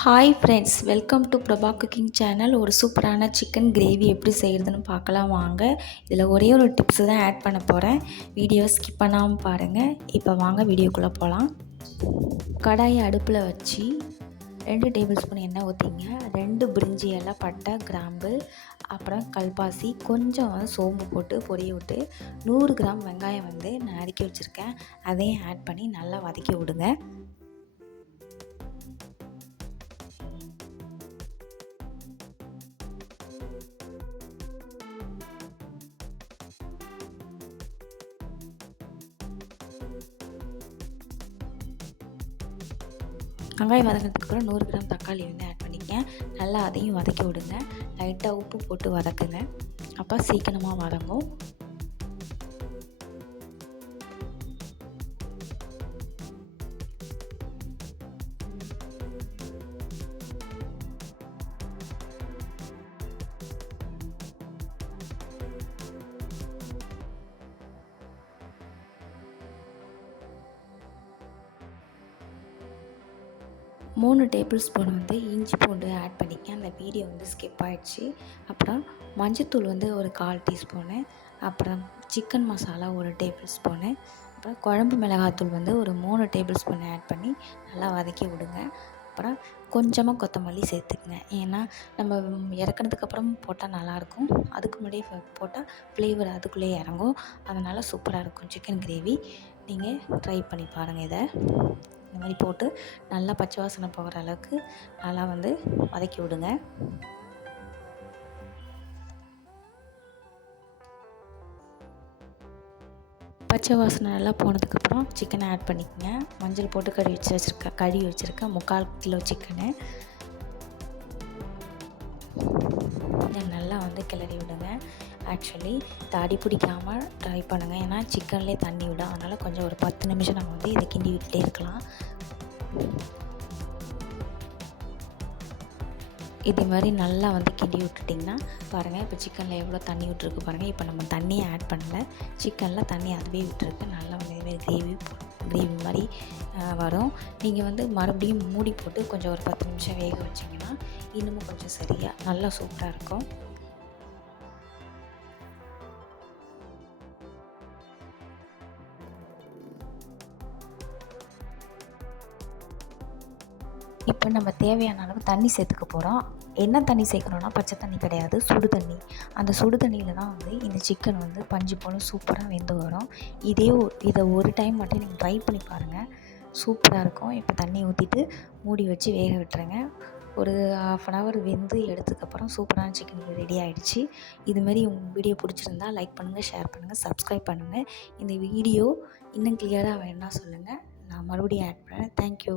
Hi friends welcome to Prabha cooking channel ஒரு சூப்பரான chicken gravy எப்படி செய்கிறதுன்னு பார்க்கலாம் வாங்க. இதில் ஒரே ஒரு டிப்ஸு தான் ஆட் பண்ண போகிறேன் வீடியோ ஸ்கிப் பண்ணாமல் பாருங்கள் இப்போ வாங்க வீடியோக்குள்ளே போகலாம் கடாயை அடுப்பில் வச்சு ரெண்டு டேபிள் ஸ்பூன் எண்ணெய் ஊற்றிங்க ரெண்டு பிரிஞ்சி எல்லாம் பட்டை கிராம்பு அப்புறம் கல்பாசி கொஞ்சம் சோம்பு போட்டு பொரிய விட்டு நூறு கிராம் வெங்காயம் வந்து நான் நறுக்கி வச்சுருக்கேன். அதையும் ஆட் பண்ணி நல்லா வதக்கி விடுங்க. வெங்காயம் வதங்கினதுக்கப்புறம் நூறு கிராம் தக்காளி வந்து ஆட் பண்ணிக்கங்க. நல்லா அதையும் வதக்கி விடுங்க. லைட்டாக உப்பு போட்டு வதக்குங்க. அப்போ சீக்கிரமாக வதங்கும். மூணு டேபிள் ஸ்பூன் வந்து இஞ்சி பூண்டு ஆட் பண்ணிக்க அந்த வீடியோ வந்து ஸ்கிப் ஆகிடுச்சு அப்புறம் மஞ்சத்தூள் வந்து ஒரு கால் டீஸ்பூனு அப்புறம் சிக்கன் மசாலா ஒரு டேபிள் ஸ்பூனு அப்புறம் குழம்பு மிளகாத்தூள் வந்து ஒரு மூணு டேபிள் ஸ்பூன் ஆட் பண்ணி நல்லா வதக்கி விடுங்க. அப்புறம் கொஞ்சமாக கொத்தமல்லி சேர்த்துக்குங்க. ஏன்னா நம்ம இறக்குனதுக்கப்புறம் போட்டால் நல்லாயிருக்கும் அதுக்கு முன்னாடியே போட்டால் ஃப்ளேவர் அதுக்குள்ளேயே இறங்கும். அதனால் சூப்பராக இருக்கும். Chicken gravy. நீங்கள் ட்ரை பண்ணி பாருங்கள் இதை. இந்த மாதிரி போட்டு நல்லா பச்சை வாசனை போகிற அளவுக்கு நல்லா வந்து வதக்கி விடுங்க. பச்சை வாசனை நல்லா போனதுக்கப்புறம் சிக்கனை ஆட் பண்ணிக்கோங்க. மஞ்சள் போட்டு கழுவி வச்சு வச்சுருக்கேன் கழுவி வச்சுருக்கேன் முக்கால் கிலோ சிக்கனு நல்லா வந்து கிளறி விடுங்க. ஆக்சுவலி தடி பிடிக்காமல் ட்ரை பண்ணுங்கள் ஏன்னா சிக்கன்லேயே தண்ணி விடும் அதனால் கொஞ்சம் ஒரு பத்து நிமிஷம் நம்ம வந்து இதை கிண்டி விட்டுட்டே இருக்கலாம். இதே மாதிரி நல்லா வந்து கிண்டி விட்டுட்டிங்கன்னா பாருங்கள் இப்போ சிக்கனில் எவ்வளோ தண்ணி விட்டுருக்கு பாருங்கள் இப்போ நம்ம தண்ணியை ஆட் பண்ணல. சிக்கனில் தண்ணி அதுவே விட்டுருக்கு. நல்லா வந்து இதுமாரி கிரேவி கிரேவி மாதிரி வரும். நீங்கள் வந்து மறுபடியும் மூடி போட்டு கொஞ்சம் ஒரு பத்து நிமிஷம் வேக வச்சிங்கன்னா இன்னமும் கொஞ்சம் சரியாக நல்லா சூப்பராக இருக்கும். இப்போ நம்ம தேவையான அளவு தண்ணி சேர்த்துக்க போகிறோம் என்ன தண்ணி சேர்க்கணுன்னா பச்சை தண்ணி கிடையாது சுடு தண்ணி. அந்த சுடு தண்ணியில் தான் வந்து இந்த சிக்கன் வந்து பஞ்சு போல் சூப்பராக வெந்து வரும். இதே இதை ஒரு டைம் மட்டும் நீங்கள் ட்ரை பண்ணி பாருங்கள் சூப்பராக இருக்கும். இப்போ தண்ணி ஊற்றிட்டு மூடி வச்சு வேக விட்டுருங்க. ஒரு ஆஃப் அன் ஹவர் வெந்து எடுத்ததுக்கப்புறம் சூப்பரான சிக்கன் ரெடி ஆகிடுச்சு இதுமாரி உங்கள் வீடியோ பிடிச்சிருந்தா லைக் பண்ணுங்கள் ஷேர் பண்ணுங்கள் சப்ஸ்கிரைப் பண்ணுங்கள் இந்த வீடியோ இன்னும் கிளியராக வேணும்னா சொல்லுங்கள் நான் மறுபடியும் ஆட் பண்ணுறேன் தேங்க்யூ